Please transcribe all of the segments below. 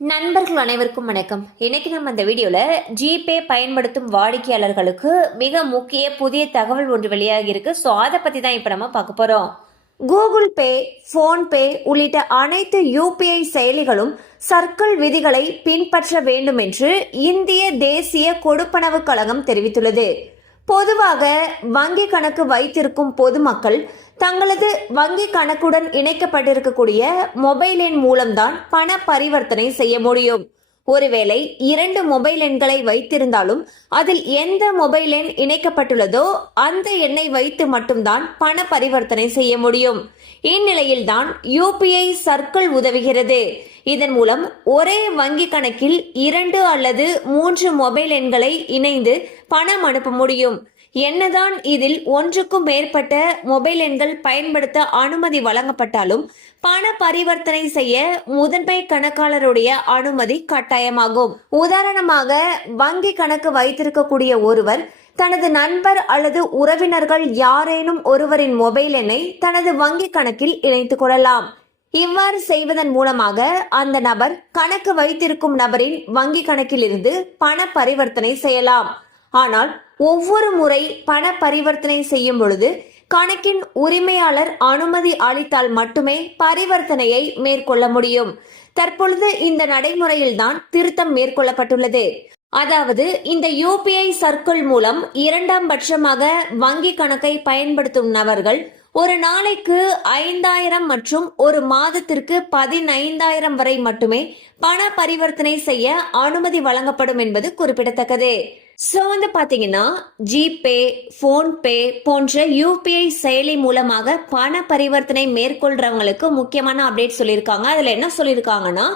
நண்பர்கள் அனைவருக்கும் வணக்கம். இன்னைக்கு நம்ம இந்த வீடியோல ஜிபே பயன்படுத்தும் வாடிக்கையாளர்களுக்கு மிக முக்கிய புதிய தகவல் ஒன்று வெளியாகி இருக்கு. ஸோ அதை பத்தி தான் இப்ப நம்ம பார்க்க போறோம். கூகுள் பே, போன்பே உள்ளிட்ட அனைத்து யூபிஐ செயலிகளும் சர்க்கிள் விதிகளை பின்பற்ற வேண்டும் என்று இந்திய தேசிய கொடுப்பனவு கழகம் தெரிவித்துள்ளது. பொதுவாக வங்கி கணக்கு வைத்திருக்கும் பொதுமக்கள் தங்களது வங்கி கணக்குடன் இணைக்கப்பட்டிருக்கக்கூடிய மொபைல் எண் மூலம்தான் பண பரிவர்த்தனை செய்ய முடியும். ஒருவேளை 2 மொபைல் எண்களை வைத்திருந்தாலும் அதில் எந்த மொபைல் எண் இணைக்கப்பட்டுள்ளதோ அந்த எண்ணை வைத்து மட்டும்தான் பண பரிவர்த்தனை செய்ய முடியும். இந்நிலையில்தான் யூபிஐ சர்க்கிள் உதவுகிறது. இதன் மூலம் ஒரே வங்கி கணக்கில் 2 அல்லது 3 மொபைல் எண்களை இணைந்து பணம் அனுப்ப முடியும். என்னதான் இதில் ஒன்றுக்கும் மேற்பட்ட மொபைல் எண்கள் பயன்படுத்த அனுமதி வழங்கப்பட்டாலும் பண பரிவர்த்தனை செய்ய முதன்மை கணக்காளருடைய அனுமதி கட்டாயமாகும். உதாரணமாக, வங்கி கணக்கு வைத்திருக்கக்கூடிய ஒருவர் தனது நண்பர் அல்லது உறவினர்கள் யாரேனும் ஒருவரின் மொபைல் எண்ணை தனது வங்கி கணக்கில் இணைத்துக் கொள்ளலாம். இவ்வாறு செய்வதன் மூலமாக அந்த நபர் கணக்கு வைத்திருக்கும் நபரின் வங்கி கணக்கில் இருந்து பண பரிவர்த்தனை செய்யலாம். ஆனால் ஒவ்வொரு முறை பண பரிவர்த்தனை செய்யும் பொழுது கணக்கின் உரிமையாளர் அனுமதி அளித்தால் மட்டுமே பரிவர்த்தனையை மேற்கொள்ள முடியும். தற்பொழுது இந்த நடைமுறையில்தான் திருத்தம் மேற்கொள்ளப்பட்டுள்ளது. அதாவது இந்த யூபிஐ சர்க்கிள் மூலம் 2ஆம் பட்சமாக வங்கி கணக்கை பயன்படுத்தும் நபர்கள் ஒரு நாளைக்கு 5000 மற்றும் ஒரு மாதத்திற்கு 15000 வரை மட்டுமே பண பரிவர்த்தனை செய்ய அனுமதி வழங்கப்படும் என்பது குறிப்பிடத்தக்கது. ஸோ பாத்தீங்கன்னா, ஜிபே, போன்பே போன்ற யூபிஐ செயலி மூலமாக பண பரிவர்த்தனை மேற்கொள்றவங்களுக்கு முக்கியமான அப்டேட் சொல்லியிருக்காங்க. அதுல என்ன சொல்லியிருக்காங்கன்னா,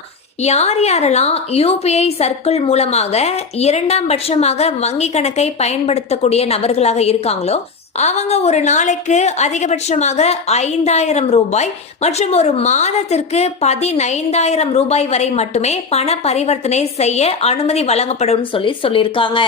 யாரெல்லாம் யூபிஐ சர்க்கிள் மூலமாக 2ஆம் பட்சமாக வங்கி கணக்கை பயன்படுத்தக்கூடிய நபர்களாக இருக்காங்களோ அவங்க ஒரு நாளைக்கு அதிகபட்சமாக 5000 ரூபாய் மற்றும் ஒரு மாதத்திற்கு 15000 ரூபாய் வரை மட்டுமே பண பரிவர்த்தனை செய்ய அனுமதி வழங்கப்படும் சொல்லியிருக்காங்க.